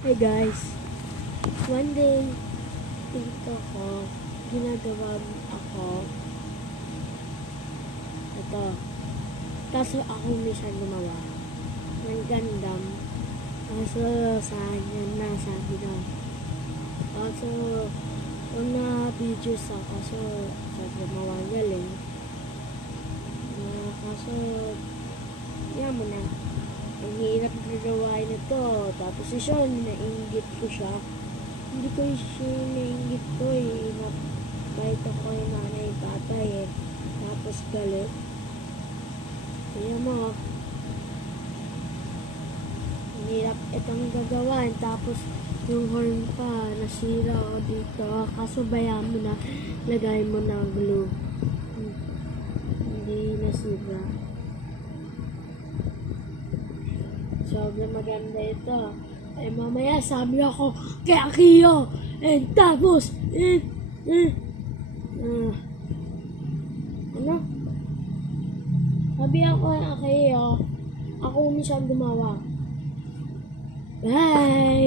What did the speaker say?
Hey guys, one day, dito ko, ginagawa ako, ito, kaso ako minsan gumawa, ng Gundam, kaso sa kanya na sabi na, kaso, una videos ako, kaso sa gumawa galing, kaso, yan mo na. Ang hirap na gawain ito. Tapos siya, nainggit ko siya. Hindi ko siya nainggit ko eh. Kahit ako yung nanay tatay eh. Tapos galit. Kaya mo, ang hirap itong gagawan. Tapos yung horn pa, nasira ako dito. Kaso bayaan mo na, lagay mo na glue. Hindi nasira. Sobrang maganda ito. Ay mamaya sabi ako kay Akio. And tapos ano? Sabi ako kay Akio. Ako minsan gumawa. Bye!